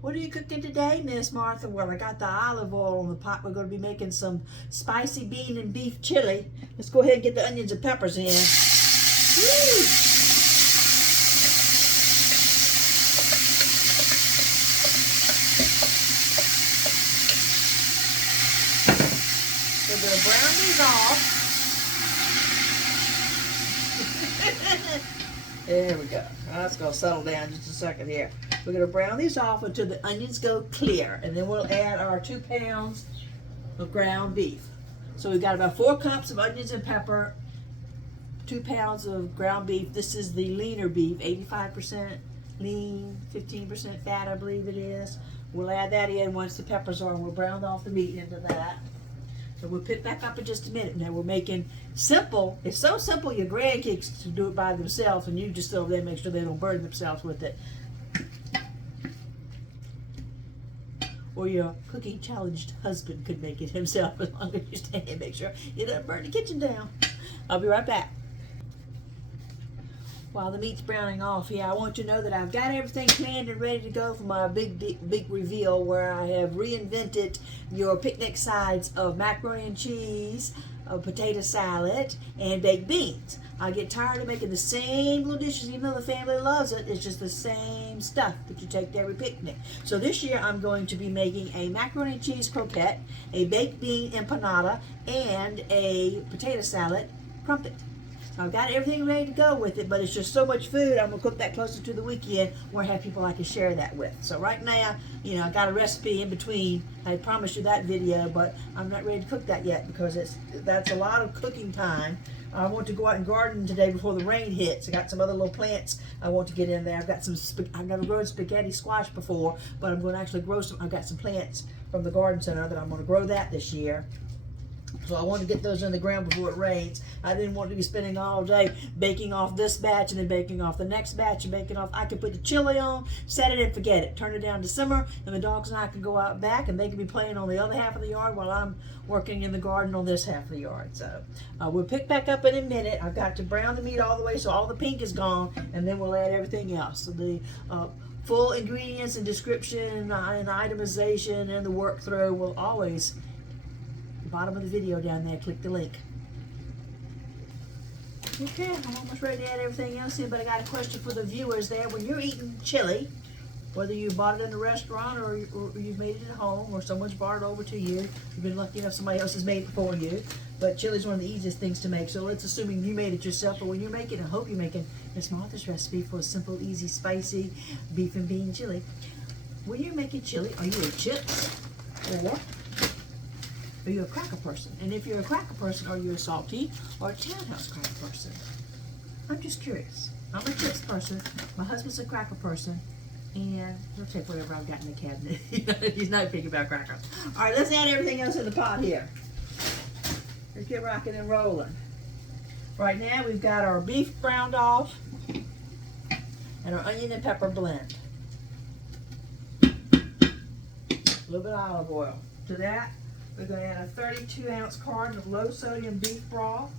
What are you cooking today, Miss Martha? Well, I got the olive oil on the pot. We're going to be making some spicy bean and beef chili. Let's go ahead and get the onions and peppers in. Woo! We're going to brown these off. There we go. That's going to settle down just a second here. We're going to brown these off until the onions go clear, and then we'll add our 2 pounds of ground beef. So we've got about 4 cups of onions and pepper, 2 pounds of ground beef. This is the leaner beef, 85% lean, 15% fat, I believe it is. We'll add that in once the peppers are, and we'll brown off the meat into that. So we'll pick back up in just a minute. Now we're making simple. It's so simple your grandkids can do it by themselves, and you just over there make sure they don't burn themselves with it. Or your cooking challenged husband could make it himself, as long as you stay and make sure he doesn't burn the kitchen down. I'll be right back. While the meat's browning off here, I want you to know that I've got everything planned and ready to go for my big reveal, where I have reinvented your picnic sides of macaroni and cheese, a potato salad, and baked beans. I get tired of making the same little dishes, even though the family loves it. It's just the same stuff that you take to every picnic. So this year I'm going to be making a macaroni and cheese croquette, a baked bean empanada, and a potato salad crumpet. So I've got everything ready to go with it, but it's just so much food. I'm gonna cook that closer to the weekend where I have people I can share that with. So right now, I got a recipe in between. I promised you that video, but I'm not ready to cook that yet because that's a lot of cooking time. I want to go out and garden today before the rain hits. I got some other little plants I want to get in there. I've never grown spaghetti squash before, but I'm going to actually grow some. I've got some plants from the garden center that I'm going to grow that this year. So I want to get those in the ground before it rains. I didn't want to be spending all day baking off this batch and then baking off the next batch and baking off. I could put the chili on, set it and forget it. Turn it down to simmer, and the dogs and I can go out back and they can be playing on the other half of the yard while I'm working in the garden on this half of the yard. So we'll pick back up in a minute. I've got to brown the meat all the way so all the pink is gone, and then we'll add everything else. So the full ingredients and description and itemization and the work through will always bottom of the video down there. Click the link. Okay, I'm almost ready to add everything else in, but I got a question for the viewers there. When you're eating chili, whether you bought it in a restaurant or you've made it at home or someone's brought it over to you, you've been lucky enough somebody else has made it for you, but chili's one of the easiest things to make, so let's assuming you made it yourself. But when you're making, I hope you're making Miss Martha's recipe for a simple, easy, spicy beef and bean chili. When you're making chili, are you a chips or are you a cracker person? And if you're a cracker person, are you a salty or a townhouse cracker person? I'm just curious. I'm a chips person. My husband's a cracker person. And he'll take whatever I've got in the cabinet. He's not picky about crackers. All right, let's add everything else in the pot here. Let's get rocking and rolling. Right now, we've got our beef browned off and our onion and pepper blend. A little bit of olive oil. To that, we're going to add a 32-ounce carton of low-sodium beef broth.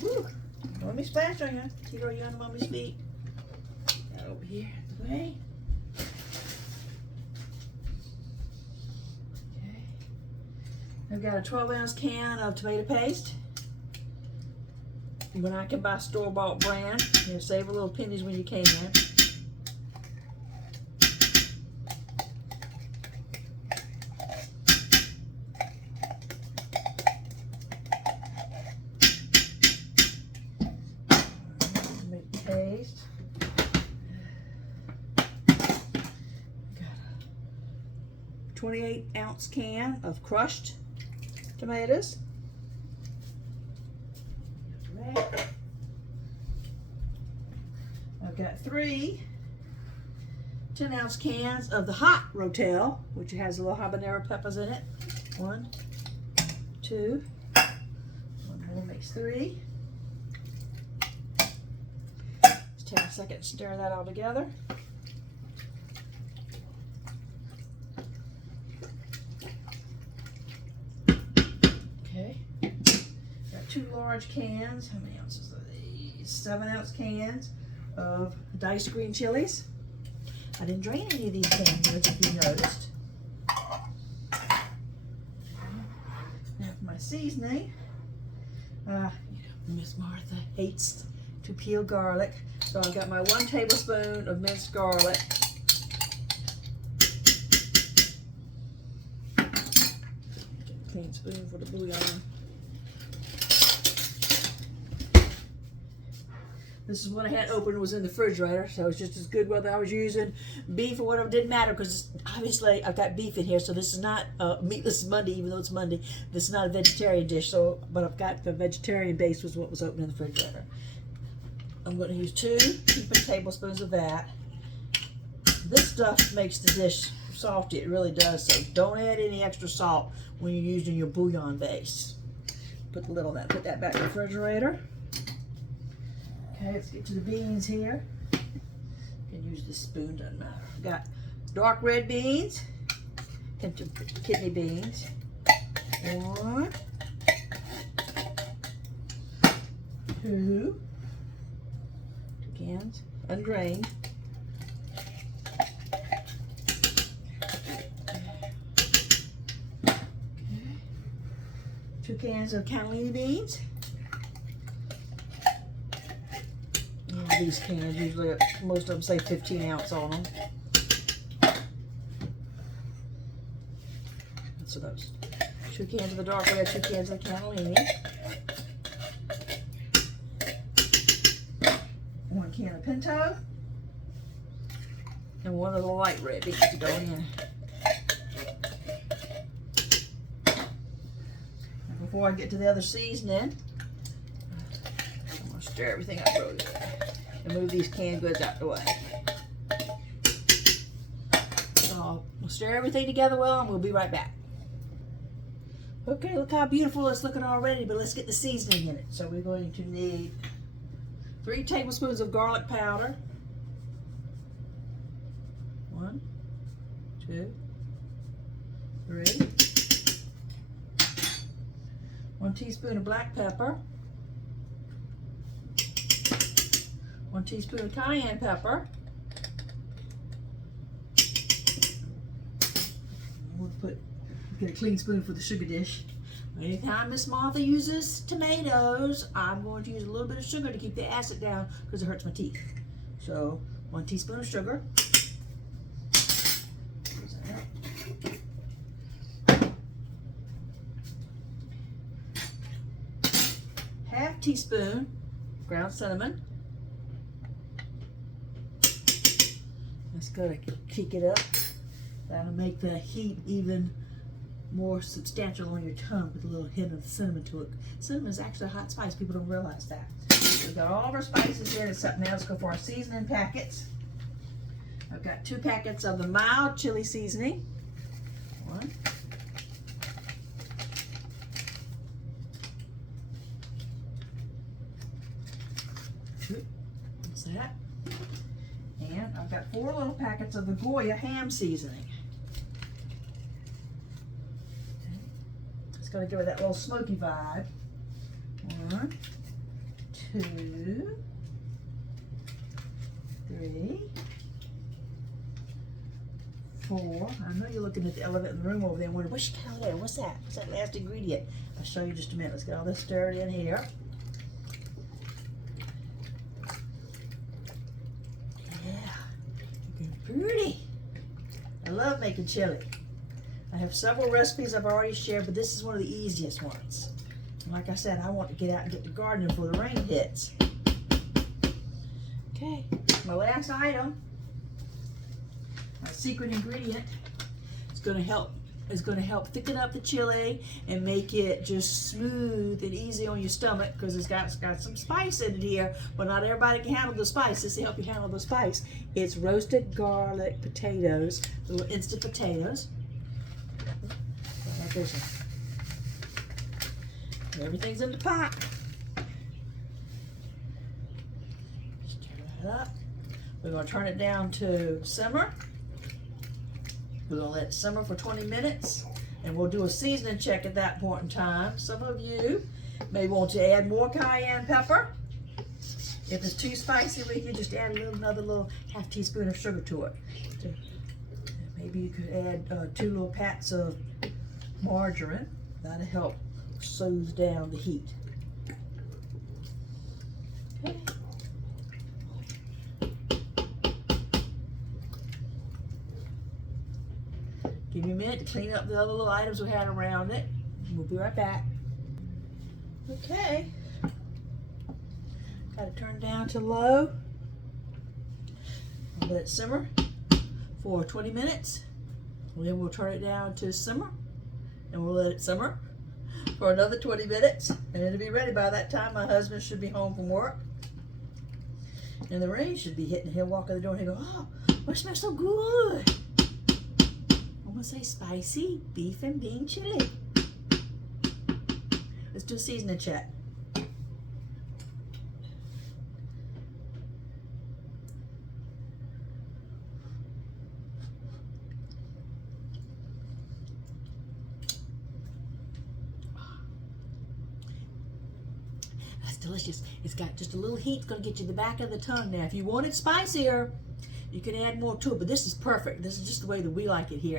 Whew. Don't let me splash on you. See where you're under mommy's feet. Got over here the way. Okay. I've got a 12-ounce can of tomato paste. When I can buy store-bought brand, save a little pennies when you can. Make the paste. Got a 28-ounce can of crushed tomatoes. I've got 3 10-ounce cans of the hot Ro-tel, which has a little habanero peppers in it. 1, 2, 1 more makes 3. Just take a second to stir that all together. Okay. Got 2 large cans. How many ounces are these? 7-ounce cans of diced green chilies. I didn't drain any of these cans, if you noticed. Now for my seasoning, Miss Martha hates to peel garlic, so I've got my 1 tablespoon of minced garlic. Clean spoon for the bouillon. This is what I had open, was in the refrigerator, so it's just as good whether I was using beef or whatever. It didn't matter, because obviously I've got beef in here, so this is not meatless Monday, even though it's Monday. This is not a vegetarian dish, so but I've got the vegetarian base was what was open in the refrigerator. I'm going to use 2 heaping tablespoons of that. This stuff makes the dish salty, it really does, so don't add any extra salt when you're using your bouillon base. Put the lid on that, put that back in the refrigerator. Okay, let's get to the beans here. You can use this spoon, doesn't matter. I've got dark red beans, kidney beans. 1, 2 cans, undrained. 2 cans of cannellini beans. These cans usually, most of them say 15 ounce on them. So those 2 cans of the dark red, 2 cans of the cannellini, 1 can of pinto, and 1 of the light red beans to go in. And before I get to the other seasoning, I'm going to stir everything up real good and move these canned goods out the way. So we'll stir everything together well, and we'll be right back. Okay, look how beautiful it's looking already, but let's get the seasoning in it. So we're going to need 3 tablespoons of garlic powder. 1, 2, 3. 1 teaspoon of black pepper. 1 teaspoon of cayenne pepper. We'll get a clean spoon for the sugar dish. Anytime Miss Martha uses tomatoes, I'm going to use a little bit of sugar to keep the acid down, because it hurts my teeth. So 1 teaspoon of sugar. Half teaspoon ground cinnamon. That's going to kick it up. That'll make the heat even more substantial on your tongue with a little hint of cinnamon to it. Cinnamon is actually a hot spice. People don't realize that. We've got all of our spices in except now let's go for our seasoning packets. I've got 2 packets of the mild chili seasoning. 1. 2. What's that? And I've got 4 little packets of the Goya ham seasoning. Okay. It's going to give it that little smoky vibe. 1, 2, 3, 4. I know you're looking at the elephant in the room over there and wondering, what's down there? What's that? What's that last ingredient? I'll show you just a minute. Let's get all this stirred in here. Pretty. I love making chili. I have several recipes I've already shared, but this is one of the easiest ones. And like I said, I want to get out and get to gardening before the rain hits. Okay, my last item, my secret ingredient, is going to help thicken up the chili and make it just smooth and easy on your stomach, because it's got some spice in it here, but not everybody can handle the spice. This will help you handle the spice. It's roasted garlic potatoes, little instant potatoes. Everything's in the pot. Stir that up. We're going to turn it down to simmer. We're going to let it simmer for 20 minutes, and we'll do a seasoning check at that point in time. Some of you May want to add more cayenne pepper. If it's too spicy, we can just add another little half teaspoon of sugar to it. So maybe you could add 2 little pats of margarine. That'll help soothe down the heat. Okay. Give me a minute to clean up the other little items we had around it. We'll be right back. Okay. Got it turned down to low. I'll let it simmer for 20 minutes. And then we'll turn it down to simmer. And we'll let it simmer for another 20 minutes. And it'll be ready by that time. My husband should be home from work. And the rain should be hitting. He'll walk out the door and he'll go, oh, it smells so good. I'm gonna say spicy beef and bean chili. Let's do a seasoning check. That's delicious. It's got just a little heat. It's gonna get you the back of the tongue now. If you want it spicier, you can add more to it, but this is perfect. This is just the way that we like it here.